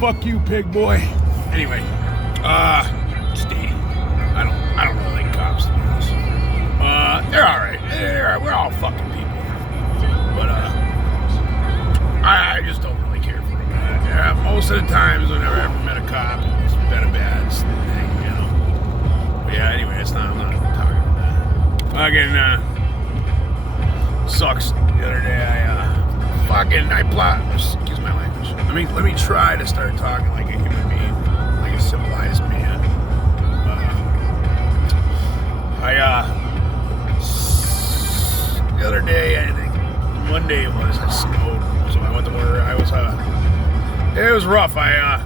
fuck you, pig boy. Anyway, Steve, I don't really like cops, to be honest. They're alright. We're all fucking people. But, I just don't really care for them. Most of the times whenever I ever met a cop, it's been a bad thing, you know. But yeah, anyway, I'm not talking about that. Again, sucks. The other day, excuse my language. Let me try to start talking like a human being, like a civilized man. The other day, I think Monday it was, it snowed, so I went to work. It was rough. I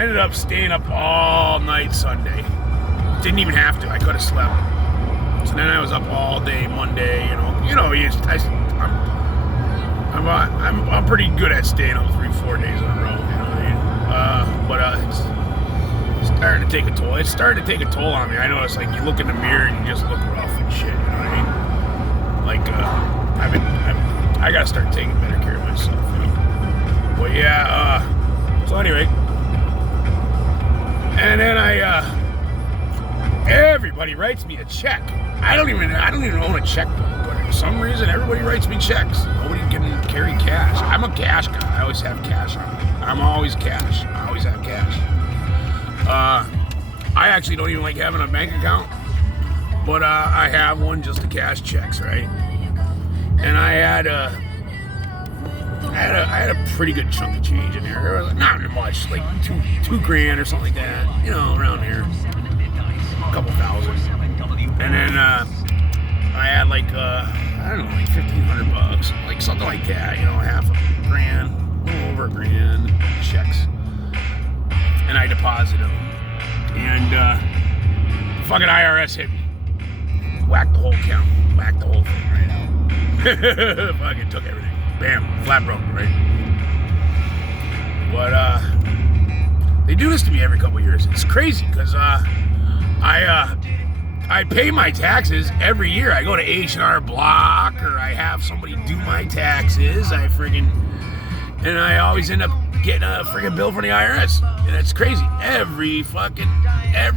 ended up staying up all night Sunday. Didn't even have to. I could have slept. So then I was up all day Monday. I'm pretty good at staying up 3-4 days in a row. You know what I mean? It's starting to take a toll. It's starting to take a toll on me. I know it's like you look in the mirror and you just look rough and shit. You know what I mean? Like I gotta start taking better care of myself. You know? But yeah. So anyway, and then everybody writes me a check. I don't even own a checkbook, but for some reason everybody writes me checks. Nobody can carry cash. I'm a cash guy. I always have cash on me. I'm always cash. I always have cash. I actually don't even like having a bank account, but I have one just to cash checks, right? And I had a pretty good chunk of change in there. There was not much, like two grand or something like that, you know, around there, a couple thousand. And then I had like I don't know, like $1,500, like something like that, you know, half a grand, a little over a grand checks, and I deposited them, and the fucking IRS hit me, whacked the whole count, whacked the whole thing right out, fucking took everything, bam, flat broke, right? But they do this to me every couple years. It's crazy because I pay my taxes every year. I go to H&R Block, or I have somebody do my taxes. And I always end up getting a friggin' bill from the IRS. And it's crazy. Every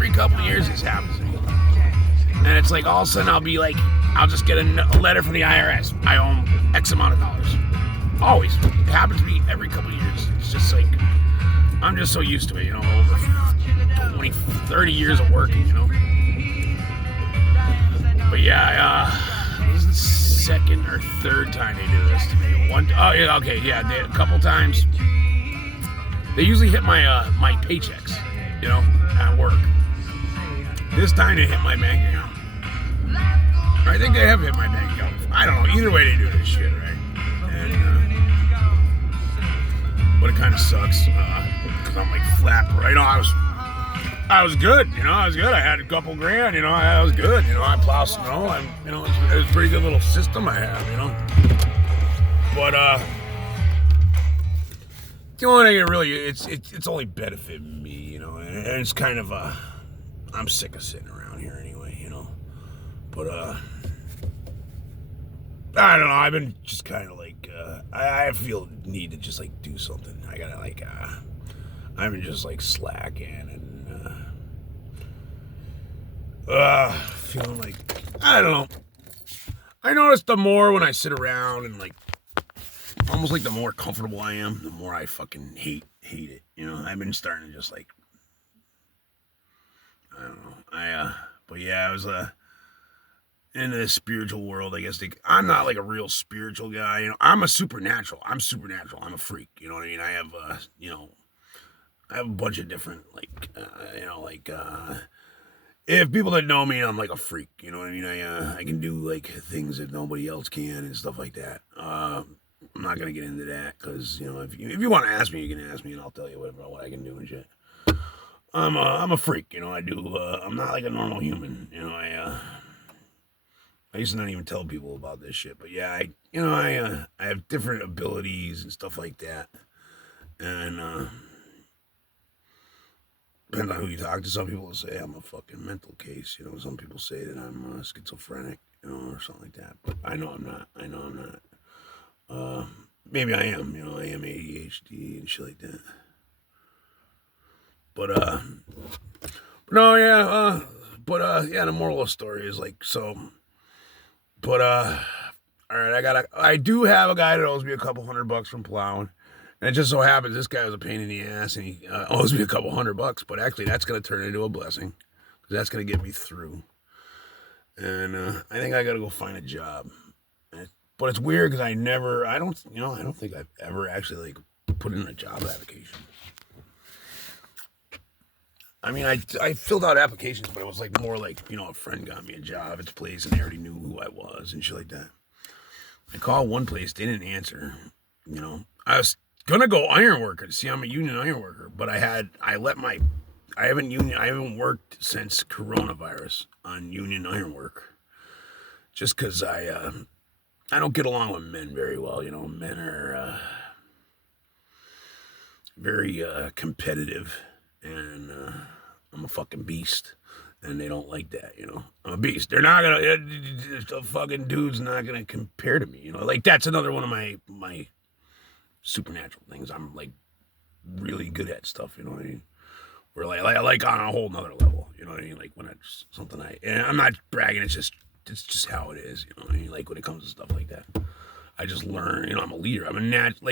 couple of years this happens to me. And it's like all of a sudden I'll just get a letter from the IRS. I owe them X amount of dollars. Always. It happens to me every couple of years. It's just like, I'm just so used to it, you know, over 20, 30 years of working, you know. But yeah, this is the second or third time they do this to me. A couple times. They usually hit my paychecks, you know, at work. This time they hit my bank account. I think they have hit my bank account. I don't know. Either way they do this shit, right? And but it kind of sucks because I'm like flat. You know, I was good, you know. I was good. I had a couple grand, you know. I was good, you know. I plow snow. It was a pretty good little system I have, you know. But the only thing it really it's only benefiting me, you know. And it's kind of I'm sick of sitting around here anyway, you know. But I don't know. I've been just kind of like I feel the need to just like do something. I gotta like I've been just like slacking and feeling like, I don't know. I notice the more when I sit around and like, almost like the more comfortable I am, the more I fucking hate it. You know, I've been starting to just like, I don't know. But yeah, I was into the spiritual world, I guess. I'm not like a real spiritual guy. You know, I'm supernatural. I'm a freak. You know what I mean? I have, I have a bunch of different, like, if people that know me, I'm like a freak, you know what I mean? I can do like things that nobody else can and stuff like that. I'm not gonna get into that because, you know, if you want to ask me, you can ask me and I'll tell you what I can do and shit. I'm a freak, you know. I'm not like a normal human, you know. I used to not even tell people about this shit, but yeah, I have different abilities and stuff like that, and depends on who you talk to. Some people say I'm a fucking mental case, you know. Some people say that I'm schizophrenic, you know, or something like that. But I know I'm not. maybe I am. I am ADHD and shit like that. But no, yeah. Yeah. The moral of the story is like so. But all right. I do have a guy that owes me a couple $100 from plowing. And it just so happens this guy was a pain in the ass, and he owes me a couple $100. But actually, that's going to turn into a blessing, because that's going to get me through. And I think I got to go find a job. But it's weird because I don't think I've ever actually like put in a job application. I mean, I filled out applications, but it was like more like, a friend got me a job at the place and they already knew who I was and shit like that. I called one place, they didn't answer. I was gonna go iron worker. See, I'm a union iron worker, but I haven't worked since coronavirus on union iron work. Just because I don't get along with men very well. Men are very competitive, and I'm a fucking beast, and they don't like that. I'm a beast. They're not gonna. The fucking dude's not gonna compare to me. Like that's another one of my supernatural things. I'm like really good at stuff. You know what I mean? We're like on a whole nother level. You know what I mean? Like when it's something and I'm not bragging. It's just how it is. You know what I mean? Like when it comes to stuff like that, I just learn. I'm a leader. I'm a natural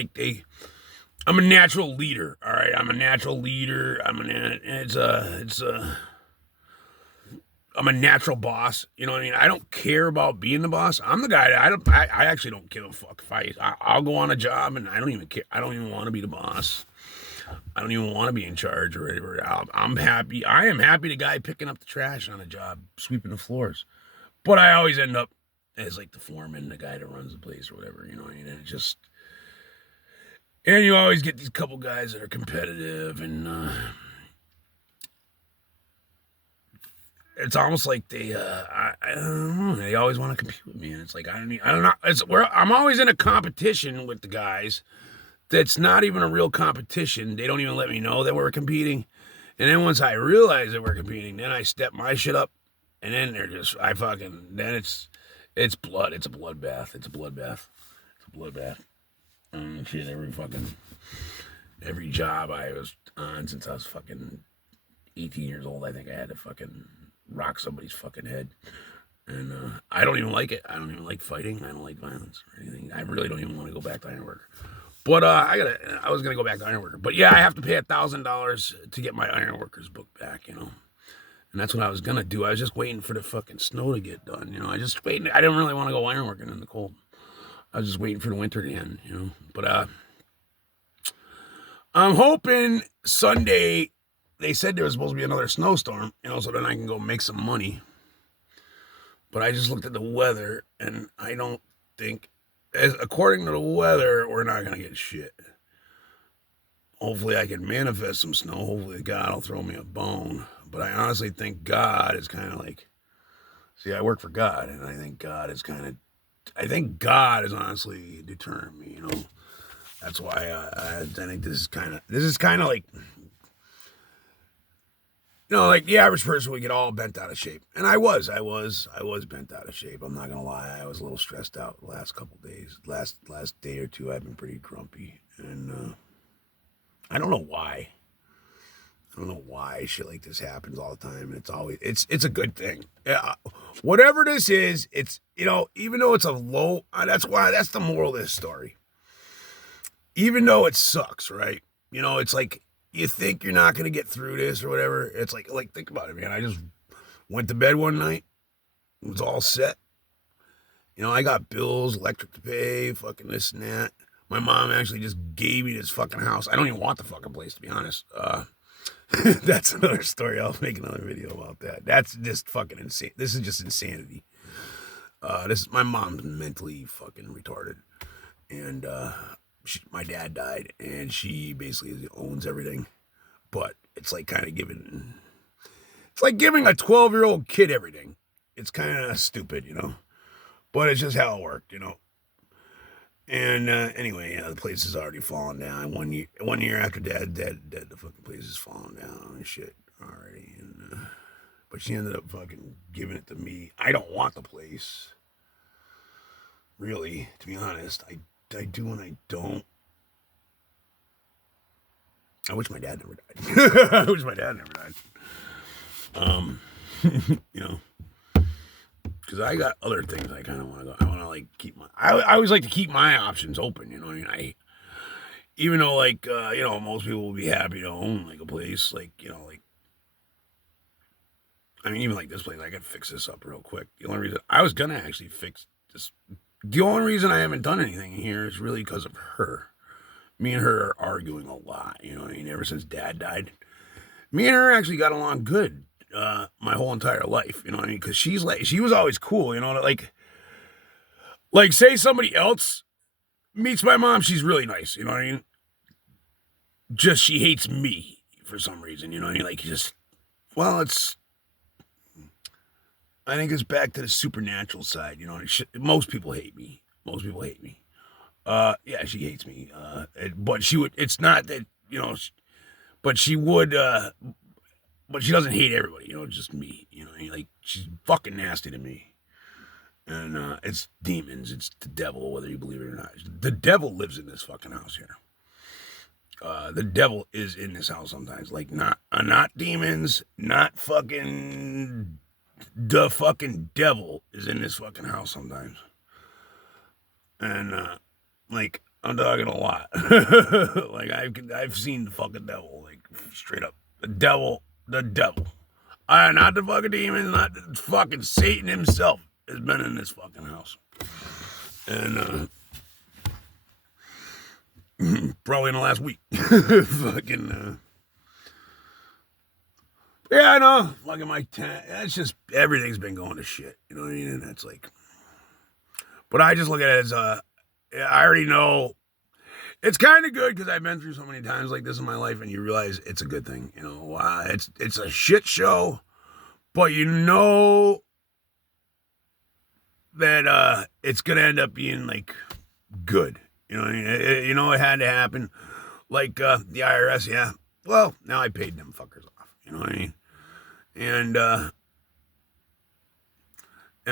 leader. All right, I'm a natural leader. I'm a natural boss. You know what I mean? I don't care about being the boss. I'm the guy. I actually don't give a fuck if I'll go on a job and I don't even care. I don't even want to be the boss. I don't even want to be in charge or whatever. I'm happy. I am happy the guy picking up the trash on a job, sweeping the floors. But I always end up as like the foreman, the guy that runs the place or whatever. You know what I mean? And you always get these couple guys that are competitive, and it's almost like they I don't know, they always want to compete with me, and it's like I don't know. I'm always in a competition with the guys. That's not even a real competition. They don't even let me know that we're competing. And then once I realize that we're competing, then I step my shit up, and then then it's blood. It's a bloodbath. It's a bloodbath. It's a bloodbath. Shit, every job I was on since I was fucking 18 years old, I think I had to fucking rock somebody's fucking head. And I don't even like it. I don't even like fighting. I don't like violence or anything. I really don't even want to go back to ironworker. But I was gonna go back to ironworker. But yeah, I have to pay $1,000 to get my ironworker's book back. And that's what I was gonna do. I was just waiting for the fucking snow to get done. I just waiting. I didn't really want to go ironworking in the cold. I was just waiting for the winter to end. But I'm hoping Sunday. They said there was supposed to be another snowstorm. So then I can go make some money. But I just looked at the weather, and I don't think, according to the weather, we're not going to get shit. Hopefully I can manifest some snow. Hopefully God will throw me a bone. But I honestly think God is kind of like, see, I work for God, and I think God is honestly deterring me, That's why I think this is kind of like, like the average person would get all bent out of shape. And I was bent out of shape. I'm not going to lie. I was a little stressed out the last couple days. Last day or two, I've been pretty grumpy. And I don't know why. I don't know why shit like this happens all the time. And it's a good thing. Yeah, whatever this is, it's, even though it's a low, that's the moral of this story. Even though it sucks, right? It's like, you think you're not going to get through this or whatever. It's like, think about it, man. I just went to bed one night. It was all set. I got bills, electric to pay, fucking this and that. My mom actually just gave me this fucking house. I don't even want the fucking place, to be honest. That's another story. I'll make another video about that. That's just fucking insane. This is just insanity. My mom's mentally fucking retarded. And, my dad died, and she basically owns everything. But it's like kind of giving a 12-year-old kid everything. It's kind of stupid, But it's just how it worked, And anyway, the place is already falling down. 1 year after Dad dead, the fucking place is falling down and shit already. And but she ended up fucking giving it to me. I don't want the place. Really, to be honest, I I do and I don't. I wish my dad never died. I wish my dad never died. You know, because I got other things I kind of want to go. I want to like keep my. I always like to keep my options open. You know what I mean? Even though like most people will be happy to own like a place, like like. I mean, even like this place, I could fix this up real quick. The only reason I was gonna actually fix this, the only reason I haven't done anything here is really because of her. Me and her are arguing a lot. You know what I mean? Ever since Dad died, me and her actually got along good. My whole entire life, you know what I mean? Because she was always cool, like say somebody else meets my mom, she's really nice, you know what I mean? Just she hates me for some reason, you know what I mean? Like I think it's back to the supernatural side, you know. Most people hate me. Most people hate me. Yeah, she hates me. But she would. It's not that but she would. But she doesn't hate everybody, just me. Like she's fucking nasty to me. And it's demons, it's the devil, whether you believe it or not. The devil lives in this fucking house here. The devil is in this house sometimes. Like not demons, not fucking the fucking devil is in this fucking house sometimes. And like I'm talking a lot. Like I've seen the fucking devil, like straight up. The devil. Not the fucking demons, not the fucking Satan himself has been in this fucking house. And probably in the last week. Fucking yeah, I know. Fucking my tent. It's just everything's been going to shit. You know what I mean? And it's like, but I just look at it as I already know. It's kind of good because I've been through so many times like this in my life, and you realize it's a good thing. It's a shit show, but you know that it's gonna end up being like good. You know what I mean? It had to happen. Like the IRS, yeah. Well, now I paid them fuckers off. You know what I mean? And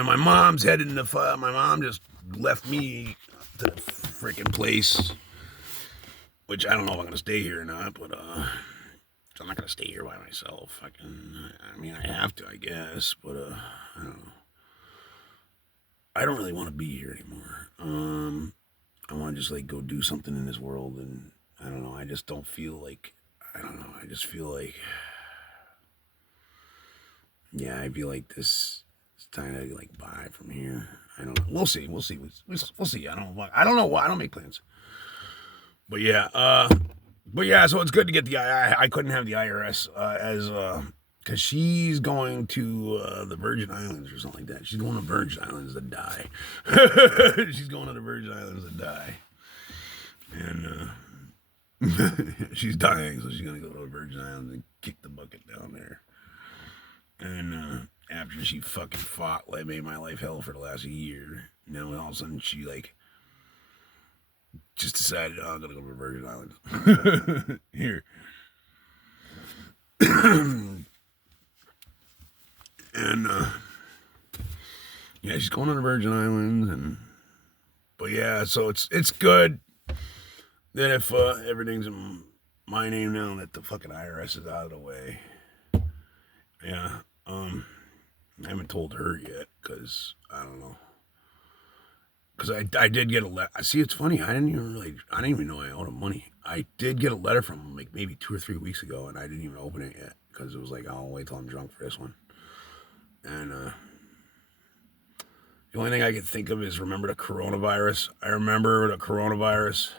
my mom's headed in the. My mom just left me to the freaking place. Which I don't know if I'm going to stay here or not, but I'm not going to stay here by myself. I have to, I guess, but I don't know. I don't really want to be here anymore. I want to just like go do something in this world, and I don't know. I just don't feel like, I don't know. I just feel like, yeah, I feel like this is time to like buy from here. I don't know. We'll see. We'll see. I don't know. I don't make plans. But yeah, so it's good to get the I couldn't have the IRS because she's going to the Virgin Islands or something like that. She's going to Virgin Islands to die. She's going to the Virgin Islands to die, and she's dying, so she's gonna go to the Virgin Islands and kick the bucket down there. And after she fucking fought, like made my life hell for the last year, now all of a sudden she like. Just decided, I'm gonna go to the Virgin Islands. Here. And yeah, she's going to the Virgin Islands, but yeah, so it's good that if everything's in my name now, that the fucking IRS is out of the way. Yeah, I haven't told her yet because I don't know. Because I did get a letter. See, it's funny. I didn't even know I owed him money. I did get a letter from him like maybe 2 or 3 weeks ago, and I didn't even open it yet because it was like, I'll wait till I'm drunk for this one. And the only thing I can think of is remember the coronavirus. I remember the coronavirus.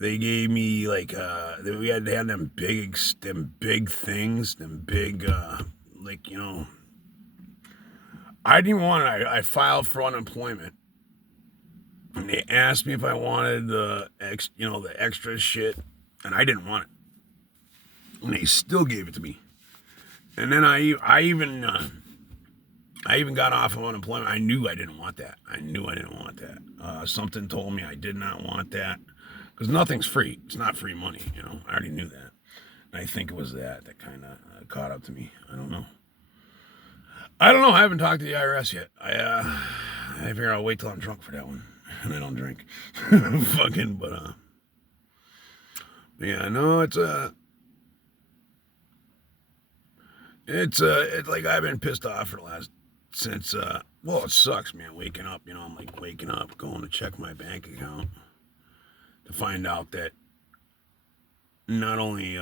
They gave me like they had them big things, them big I didn't want it. I filed for unemployment. And they asked me if I wanted the extra shit, and I didn't want it. And they still gave it to me. And then I even got off of unemployment. I knew I didn't want that. Something told me I did not want that because nothing's free. It's not free money. I already knew that. And I think it was that kind of caught up to me. I don't know. I haven't talked to the IRS yet. I figure I'll wait till I'm drunk for that one. and I don't drink. Fucking, but yeah, no, it's like I've been pissed off for the last since well, it sucks, man. Waking up, I'm like waking up, going to check my bank account to find out that not only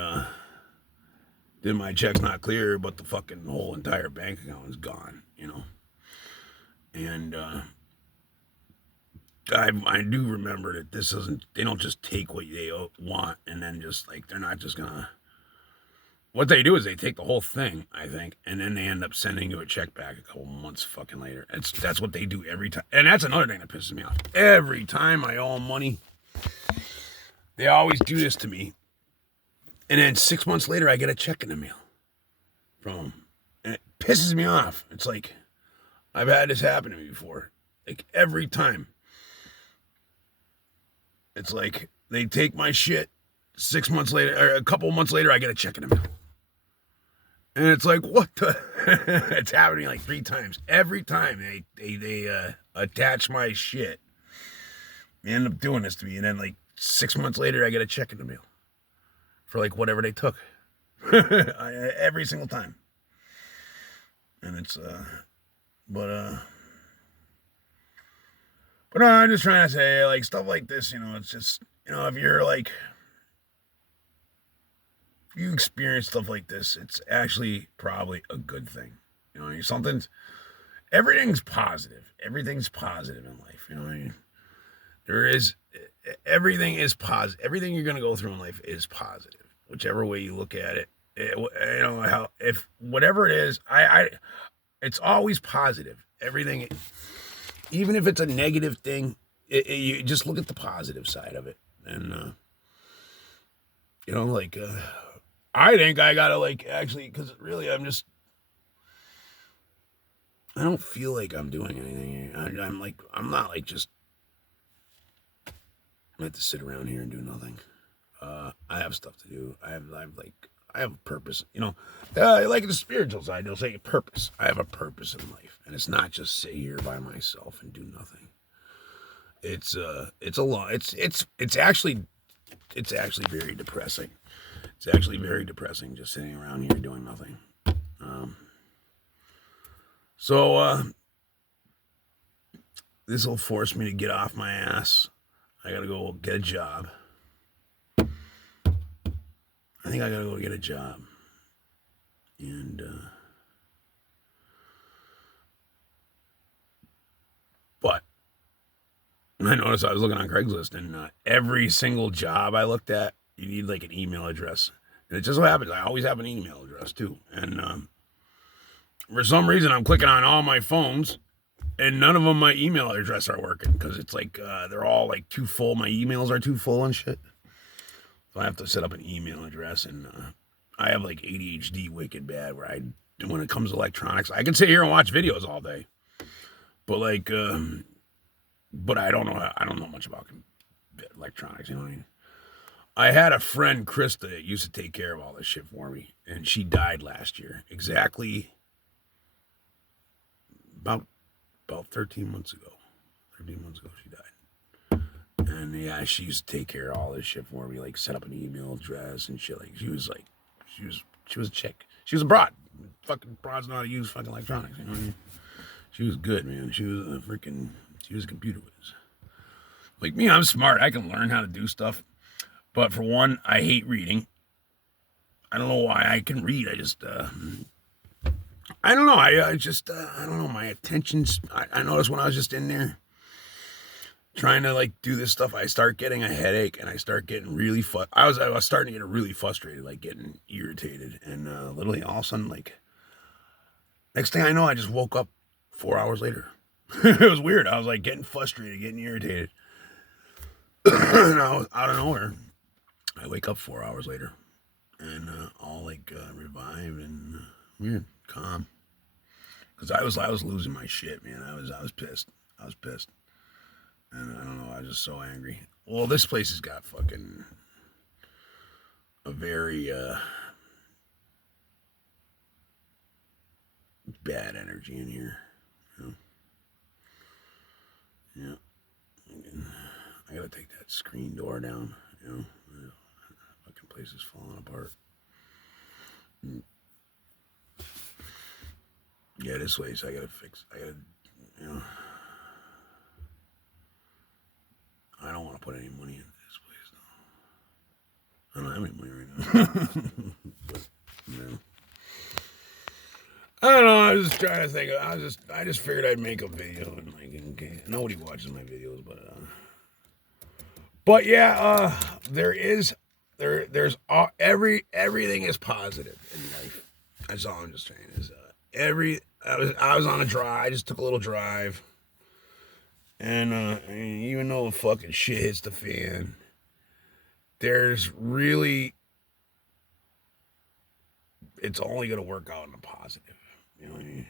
did my check not clear, but the fucking whole entire bank account is gone, And I do remember that this isn't. They don't just take what they want and then just like they're not just gonna. What they do is they take the whole thing, I think, and then they end up sending you a check back a couple months fucking later. That's what they do every time, and that's another thing that pisses me off. Every time I owe them money, they always do this to me, and then 6 months later I get a check in the mail from them, and it pisses me off. It's like I've had this happen to me before, like every time. It's like they take my shit. 6 months later, or a couple months later, I get a check in the mail. And it's like, what the? It's happening like 3 times. Every time they attach my shit, they end up doing this to me. And then like 6 months later, I get a check in the mail for like whatever they took. Every single time. And it's, but no, I'm just trying to say, like, stuff like this, it's just, if you're like, you experience stuff like this, it's actually probably a good thing. Everything's positive. Everything's positive in life. Everything is positive. Everything you're going to go through in life is positive. Whichever way you look at it, if whatever it is, it's always positive. Everything, even if it's a negative thing, you just look at the positive side of it. And, I think I gotta actually, because really I don't feel like I'm doing anything. I'm not just, I have to sit around here and do nothing. I have stuff to do. I have a purpose. Like the spiritual side, they'll say purpose. I have a purpose in life, and it's not just sit here by myself and do nothing. It's a lot. It's actually very depressing. It's actually very depressing just sitting around here doing nothing. So this will force me to get off my ass. I gotta go get a job. I think I gotta go get a job. And but I noticed I was looking on Craigslist, and every single job I looked at, you need like an email address. And it just so happens I always have an email address too. And for some reason, I'm clicking on all my phones, and none of them my email address are working because it's like they're all like too full. My emails are too full and shit. So I have to set up an email address, and I have like ADHD wicked bad where when it comes to electronics, I can sit here and watch videos all day, but but I don't know much about electronics. You know what I mean? I had a friend, Krista, that used to take care of all this shit for me, and she died last year. Exactly about 13 months ago. 13 months ago, she died. And yeah, she used to take care of all this shit for me, like set up an email address and shit. Like she was a chick. She was a broad. Fucking broads know how to use fucking electronics. You know what I mean? She was good, man. She was a computer whiz. Like me, I'm smart. I can learn how to do stuff. But for one, I hate reading. I don't know why. I can read. I just, I don't know. I don't know. My attention's, I noticed when I was just in there trying to do this stuff, I start getting a headache and I start getting really, I was starting to get really frustrated, like getting irritated. And literally all of a sudden, next thing I know, I just woke up 4 hours later. It was weird. I was getting frustrated, getting irritated. And I was out of nowhere. I wake up 4 hours later, and all revived and weird, calm. Cause I was losing my shit, man. I was pissed. And I don't know. I was just so angry. Well, this place has got fucking a very bad energy in here. Yeah. gotta take that screen door down. You know, the fucking place is falling apart. Yeah, this way, so I gotta fix. I gotta, you know. I don't want to put any money into this place, though. I don't have any money right now. But, you know. I don't know. I was just trying to think. I just figured I'd make a video and like, okay, nobody watches my videos, but yeah, there's everything is positive in life. That's all I'm just saying is I was on a drive. I just took a little drive, and even though the fucking shit hits the fan, there's really it's only gonna work out in a positive. You know what I mean?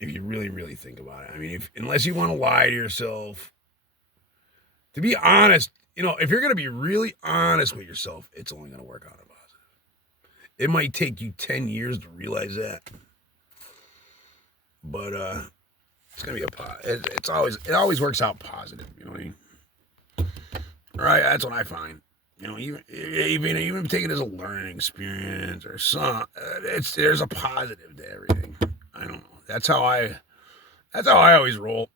If you really, really think about it. I mean, unless you want to lie to yourself, to be honest, you know, if you're going to be really honest with yourself, it's only going to work out in positive. It might take you 10 years to realize that. But it's going to be a positive. It always works out positive. You know what I mean? All right, that's what I find. You know, even take it as a learning experience or some, there's a positive to everything. I don't know. That's how I always roll.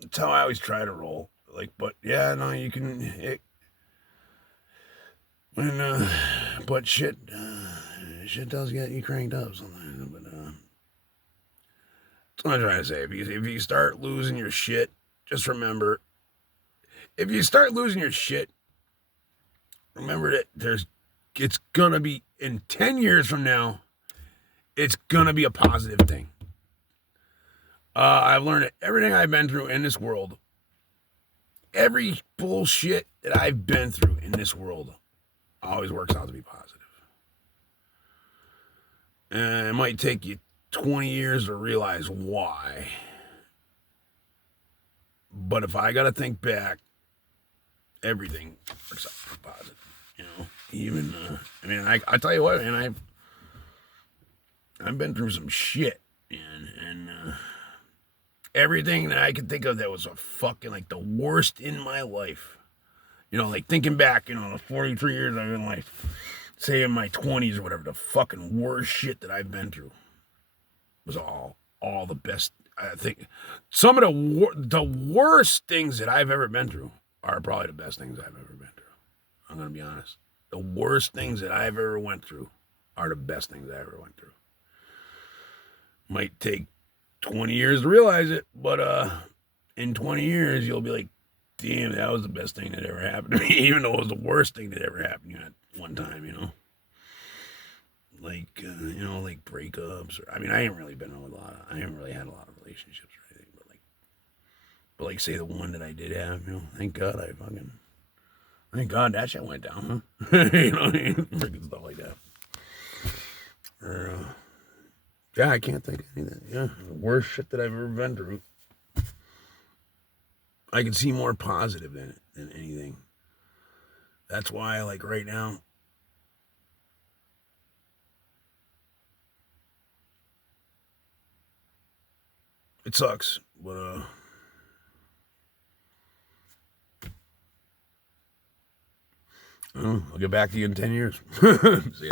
That's how I always try to roll. Like, but yeah, no, you can. But shit does get you cranked up sometimes. But that's what I'm trying to say. If you start losing your shit, just remember. If you start losing your shit. Remember that it's gonna be in 10 years from now, it's gonna be a positive thing. I've learned that everything I've been through in this world, every bullshit that I've been through in this world, always works out to be positive. And it might take you 20 years to realize why. But if I gotta think back, everything works out to be positive. You know, even I mean, I tell you what, man, I've been through some shit, and everything that I could think of that was a fucking like the worst in my life. You know, like thinking back, you know, the 43 years I've been life, say in my 20s or whatever, the fucking worst shit that I've been through was all the best. I think some of the worst things that I've ever been through are probably the best things I've ever been through. I'm going to be honest. The worst things that I've ever went through are the best things I ever went through. Might take 20 years to realize it, but in 20 years, you'll be like, damn, that was the best thing that ever happened to me, even though it was the worst thing that ever happened to you at one time, you know? Like, you know, like breakups. Or, I mean, I haven't really had a lot of relationships or anything, but like, say the one that I did have, you know, thank God that shit went down, huh? You know what I mean? Freaking stuff like that. Or, yeah, I can't think of anything. Yeah, the worst shit that I've ever been through. I can see more positive in it than anything. That's why, like, right now, it sucks, but, I'll get back to you in 10 years. See ya.